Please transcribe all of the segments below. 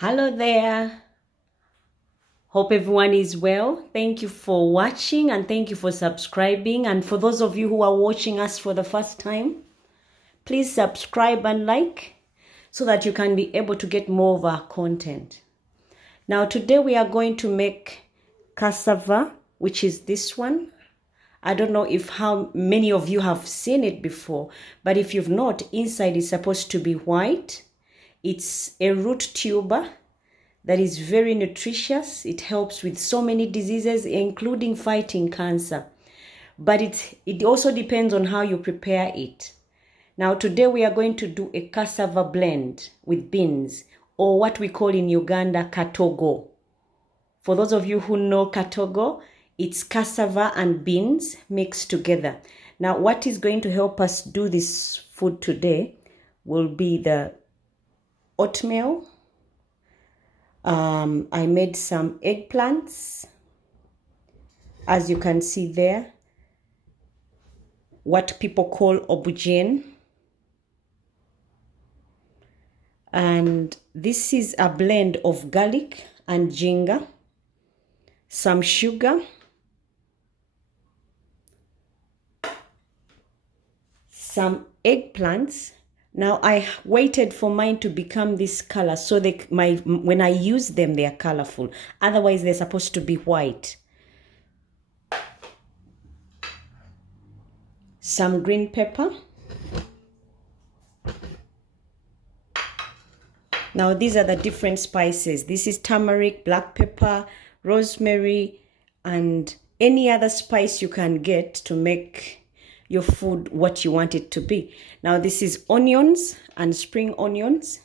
Hello there. Hope everyone is well. Thank you for watching and thank you for subscribing. And for those of you who are watching us for the first time, please subscribe and like so that you can be able to get more of our content. Now today we are going to make cassava, which is this one. I don't know if how many of you have seen it before, but if you've not, inside is supposed to be white. It's a root tuber that is very nutritious. It helps with so many diseases, including fighting cancer. But it also depends on how you prepare it. Now today we are going to do a cassava blend with beans, or what we call in Uganda KATOOGO. For those of you who know KATOOGO, it's cassava and beans mixed together. Now what is going to help us do this food today will be the oatmeal. I made some eggplants, as you can see there, what people call aubergine. And this is a blend of garlic and ginger, some sugar, some eggplants. Now I waited for mine to become this color so when I use them they are colorful. Otherwise they're supposed to be white. Some green pepper. Now these are the different spices. This is turmeric, black pepper, rosemary, and any other spice you can get to make your food what you want it to be. Now this is onions and spring onions.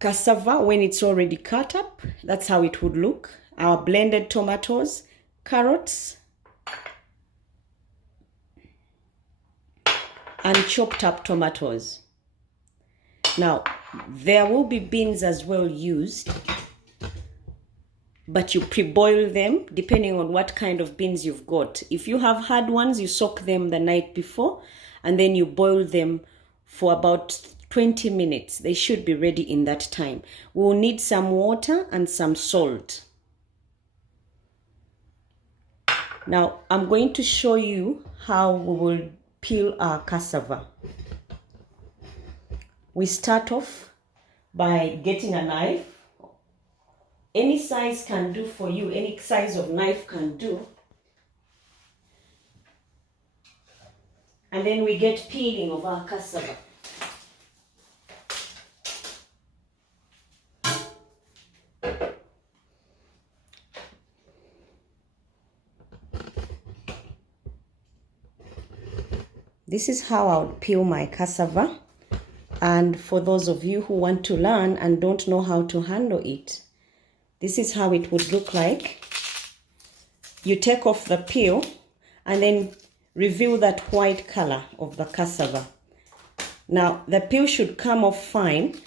Cassava when it's already cut up, that's how it would look. Our blended tomatoes, carrots, and chopped up tomatoes. Now there will be beans as well used, but you pre-boil them depending on what kind of beans you've got. If you have hard ones, you soak them the night before and then you boil them for about 20 minutes. They should be ready in that time. We'll need some water and some salt. Now I'm going to show you how we will peel our cassava. We start off by getting a knife. Any size can do for you, any size of knife can do. And then we get peeling of our cassava. This is how I would peel my cassava. And for those of you who want to learn and don't know how to handle it, this is how it would look like. You take off the peel and then reveal that white color of the cassava. Now the peel should come off fine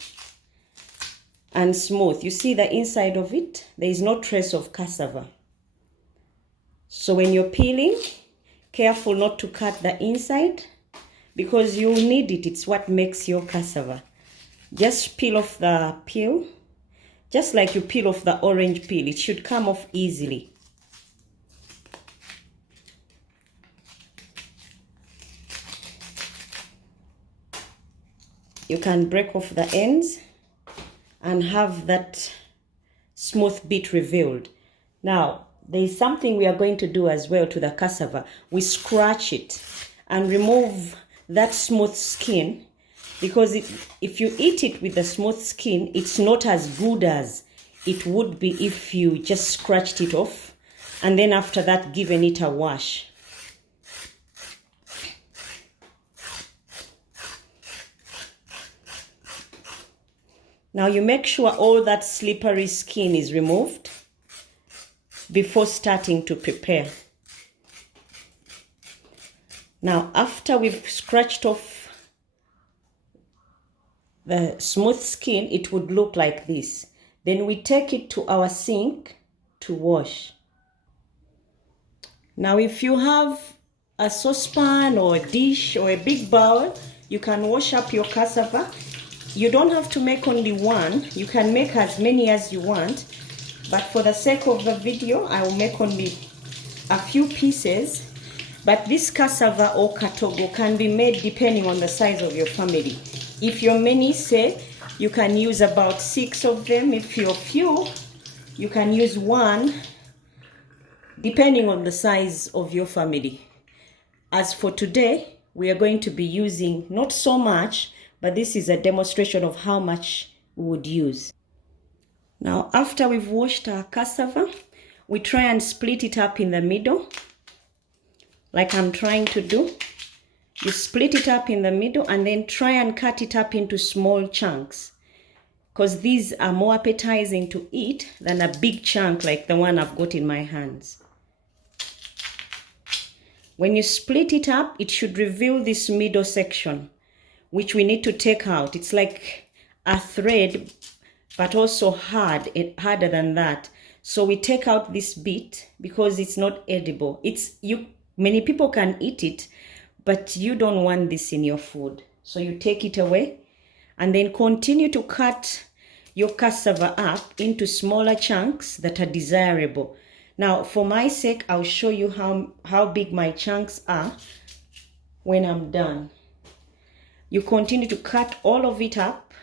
and smooth. You see the inside of it, there is no trace of cassava. So when you're peeling, careful not to cut the inside because you'll need it. It's what makes your cassava. Just peel off the peel. Just like you peel off the orange peel, it should come off easily. You can break off the ends and have that smooth bit revealed. Now, there is something we are going to do as well to the cassava. We scratch it and remove that smooth skin, because if you eat it with the smooth skin, it's not as good as it would be if you just scratched it off and then after that given it a wash. Now you make sure all that slippery skin is removed before starting to prepare. Now after we've scratched off the smooth skin, it would look like this. Then we take it to our sink to wash. Now if you have a saucepan or a dish or a big bowl, you can wash up your cassava you don't have to make only one. You can make as many as you want, but for the sake of the video, I will make only a few pieces. But this cassava or KATOOGO can be made depending on the size of your family. If you're many, say, you can use about 6 of them. If you're few, you can use 1, depending on the size of your family. As for today, we are going to be using not so much, but this is a demonstration of how much we would use. Now, after we've washed our cassava, we try and split it up in the middle, like I'm trying to do. You split it up in the middle and then try and cut it up into small chunks, because these are more appetizing to eat than a big chunk like the one I've got in my hands. When you split it up, it should reveal this middle section, which we need to take out. It's like a thread, but also harder than that. So we take out this bit because it's not edible. Many people can eat it, but you don't want this in your food. So you take it away and then continue to cut your cassava up into smaller chunks that are desirable. Now, for my sake, I'll show you how big my chunks are when I'm done. You continue to cut all of it up,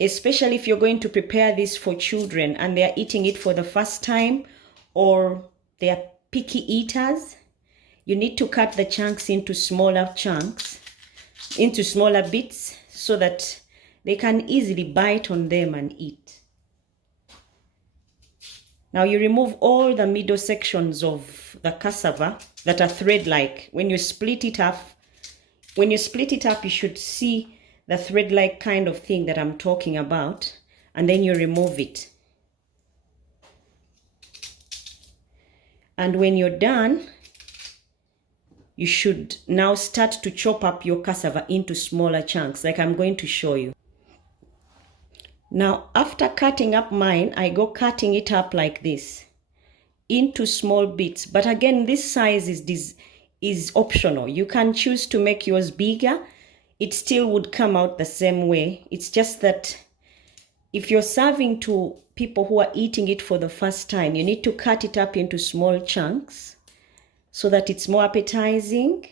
especially if you're going to prepare this for children and they're eating it for the first time, or they're picky eaters. You need to cut the chunks into smaller chunks, into smaller bits, so that they can easily bite on them and eat. Now you remove all the middle sections of the cassava that are thread-like. When you split it up, you should see the thread-like kind of thing that I'm talking about, and then you remove it. And when you're done, you should now start to chop up your cassava into smaller chunks, like I'm going to show you. Now, after cutting up mine, I go cutting it up like this into small bits. But again, this size is optional. You can choose to make yours bigger. It still would come out the same way. It's just that if you're serving to people who are eating it for the first time, you need to cut it up into small chunks so that it's more appetizing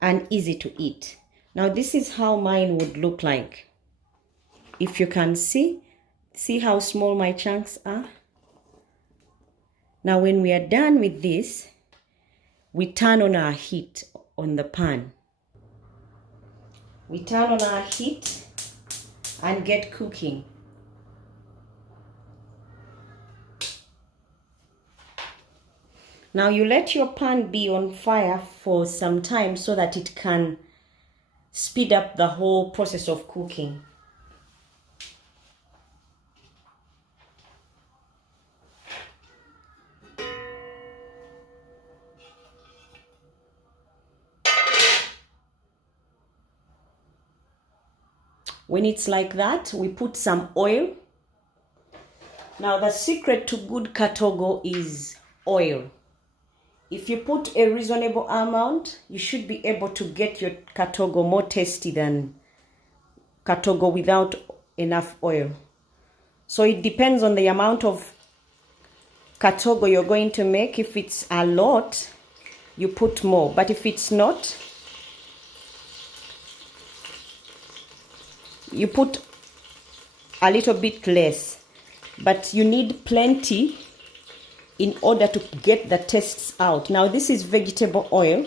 and easy to eat. Now, this is how mine would look like. If you can see how small my chunks are. Now, when we are done with this, we turn on our heat on the pan. We turn on our heat and get cooking. Now you let your pan be on fire for some time so that it can speed up the whole process of cooking. When it's like that, we put some oil. Now the secret to good KATOOGO is oil. If you put a reasonable amount, you should be able to get your KATOOGO more tasty than KATOOGO without enough oil. So it depends on the amount of KATOOGO you're going to make. If it's a lot, you put more. But if it's not, you put a little bit less. But you need plenty in order to get the tastes out. Now this is vegetable oil,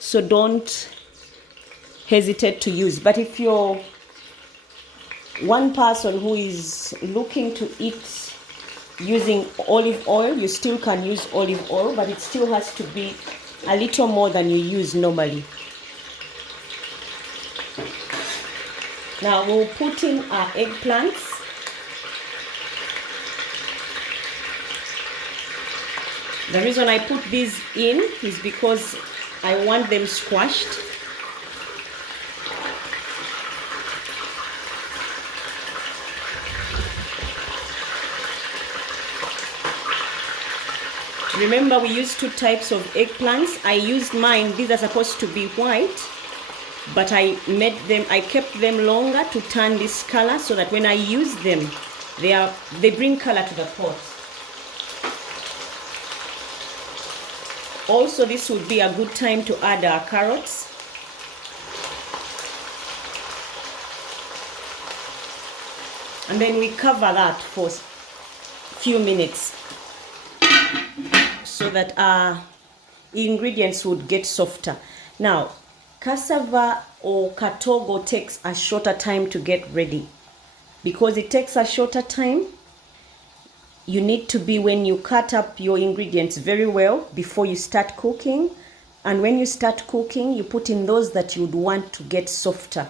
so don't hesitate to use. But if you're one person who is looking to eat using olive oil, you still can use olive oil, but it still has to be a little more than you use normally. Now we'll put in our eggplants. The reason I put these in is because I want them squashed. Remember, we use two types of eggplants. I used mine. These are supposed to be white, but I kept them longer to turn this color so that when I use them, they bring color to the pot. Also, this would be a good time to add our carrots. And then we cover that for a few minutes so that our ingredients would get softer. Now, cassava or KATOOGO takes a shorter time to get ready. Because it takes a shorter time, you need to be, when you cut up your ingredients very well before you start cooking. And when you start cooking, you put in those that you'd want to get softer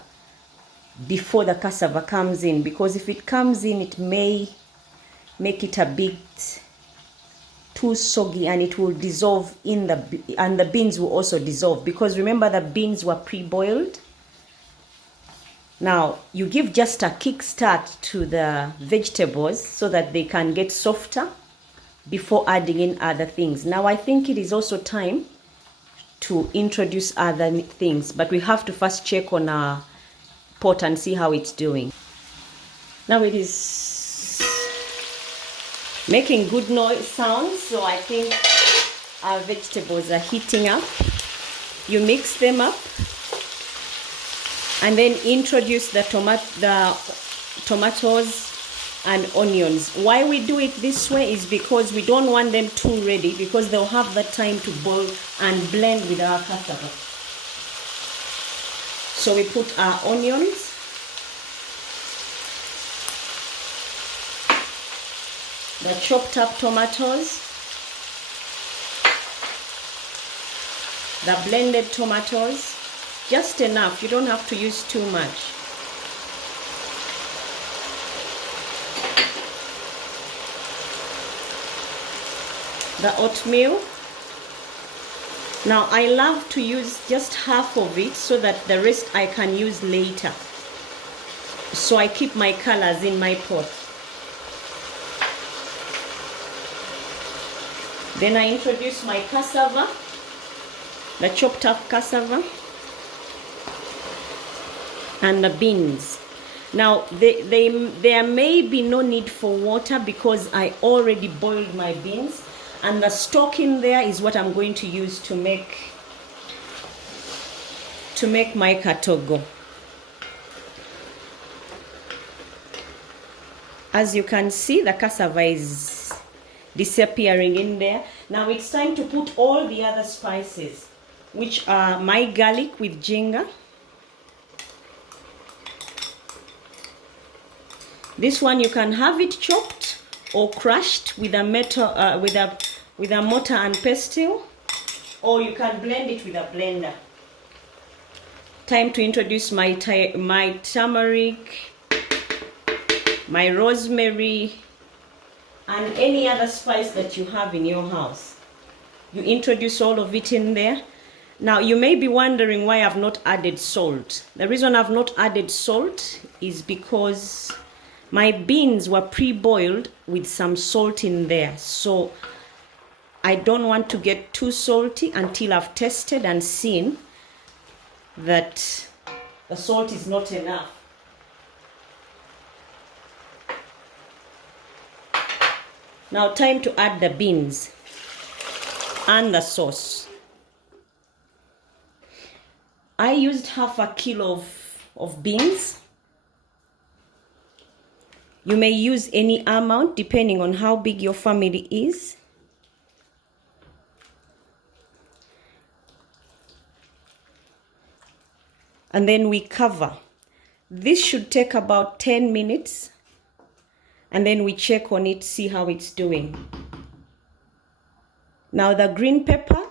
before the cassava comes in, because if it comes in, it may make it a bit too soggy and it will dissolve and the beans will also dissolve, because remember the beans were pre-boiled. Now you give just a kickstart to the vegetables so that they can get softer before adding in other things. Now I think it is also time to introduce other things, but we have to first check on our pot and see how it's doing. Now it is making good noise sounds, so I think our vegetables are heating up. You mix them up and then introduce the tomatoes and onions. Why we do it this way is because we don't want them too ready, because they'll have the time to boil and blend with our cassava. So we put our onions, the chopped up tomatoes, the blended tomatoes, just enough. You don't have to use too much. The oatmeal. Now I love to use just half of it so that the rest I can use later. So I keep my colors in my pot. Then I introduce my cassava, the chopped up cassava, and the beans. Now there may be no need for water because I already boiled my beans, and the stock in there is what I'm going to use to make my KATOOGO. As you can see, the cassava is disappearing in there. Now it's time to put all the other spices, which are my garlic with ginger. This one you can have it chopped or crushed with a mortar and pestle, or you can blend it with a blender. Time to introduce my turmeric, my rosemary, and any other spice that you have in your house. You introduce all of it in there. Now you may be wondering why I've not added salt. The reason I've not added salt is because my beans were pre-boiled with some salt in there. So I don't want to get too salty until I've tested and seen that the salt is not enough. Now time to add the beans and the sauce. I used half a kilo of beans. You may use any amount depending on how big your family is. And then we cover. This should take about 10 minutes. And then we check on it, see how it's doing. Now the green pepper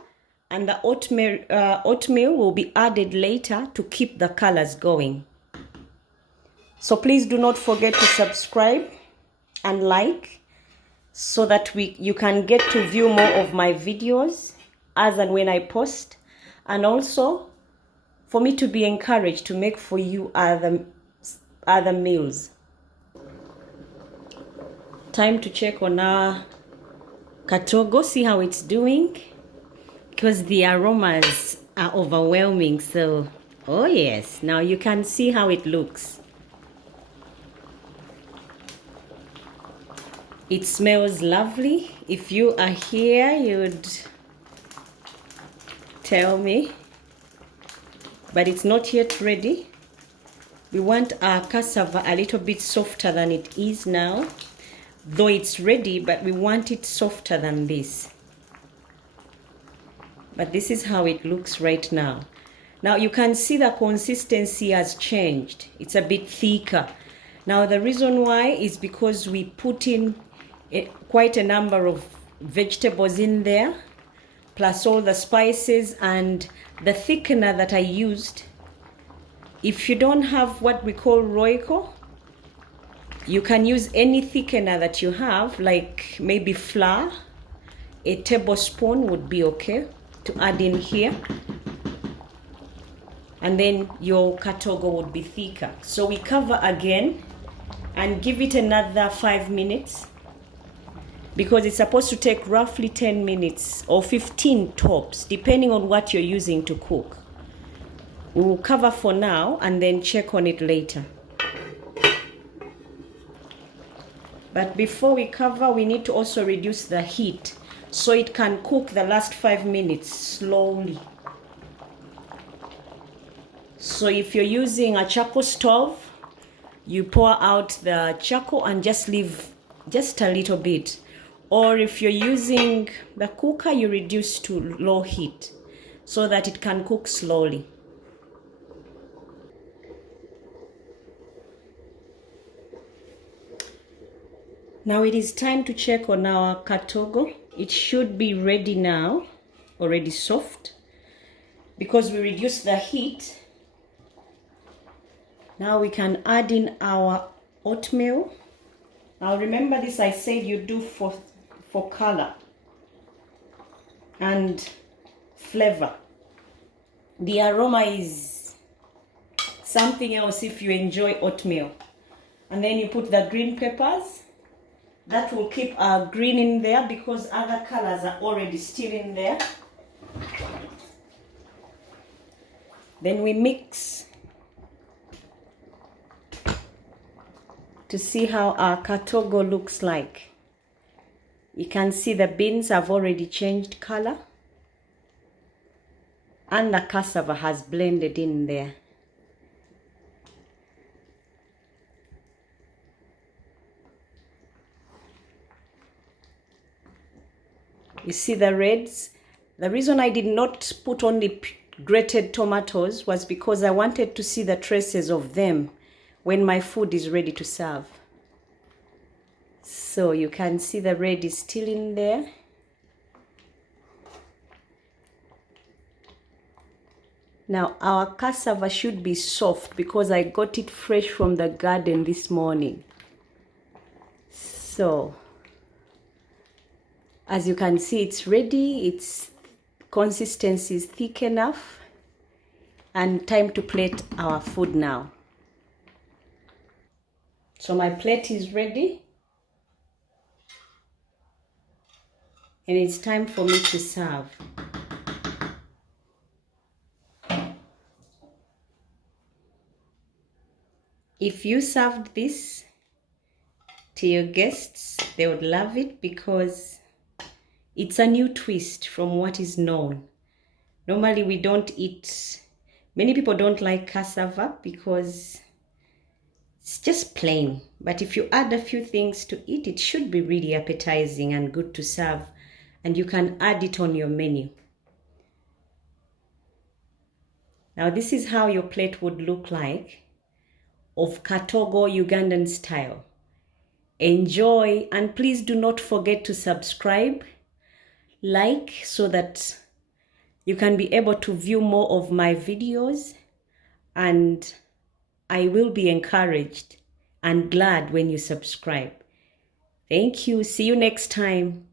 and the oatmeal will be added later to keep the colors going. So please do not forget to subscribe and like so that you can get to view more of my videos as and when I post, and also for me to be encouraged to make for you other meals. Time to check on our KATOOGO, see how it's doing, because the aromas are overwhelming. So Oh yes, now you can see how it looks. It smells lovely. If you are here, you'd tell me. But it's not yet ready. We want our cassava a little bit softer than it is now. Though it's ready, but we want it softer than this. But this is how it looks right now. Now you can see the consistency has changed. It's a bit thicker. Now the reason why is because we put in quite a number of vegetables in there, plus all the spices and the thickener that I used. If you don't have what we call Royco, you can use any thickener that you have, like maybe flour. A tablespoon would be okay to add in here. And then your KATOOGO would be thicker. So we cover again and give it another 5 minutes, because it's supposed to take roughly 10 minutes or 15 tops, depending on what you're using to cook. We will cover for now and then check on it later. But before we cover, we need to also reduce the heat so it can cook the last 5 minutes slowly. So if you're using a charcoal stove, you pour out the charcoal and just leave just a little bit. Or if you're using the cooker, you reduce to low heat so that it can cook slowly. Now it is time to check on our KATOOGO. It should be ready now, already soft, because we reduced the heat. Now we can add in our oatmeal. Now remember this, I said you do for color and flavor. The aroma is something else if you enjoy oatmeal. And then you put the green peppers. That will keep our green in there because other colors are already still in there. Then we mix to see how our KATOOGO looks like. You can see the beans have already changed color and the cassava has blended in there. You see the reds? The reason I did not put only grated tomatoes was because I wanted to see the traces of them when my food is ready to serve. So you can see the red is still in there. Now our cassava should be soft because I got it fresh from the garden this morning. So as you can see, it's ready. Its consistency is thick enough, and time to plate our food now. So my plate is ready and it's time for me to serve. If you served this to your guests, they would love it because it's a new twist from what is known. Normally we don't eat, many people don't like cassava because it's just plain. But if you add a few things to it, it should be really appetizing and good to serve. And you can add it on your menu. Now this is how your plate would look like of KATOOGO Ugandan style. Enjoy, and please do not forget to subscribe, like, so that you can be able to view more of my videos, and I will be encouraged and glad when you subscribe. Thank you. See you next time.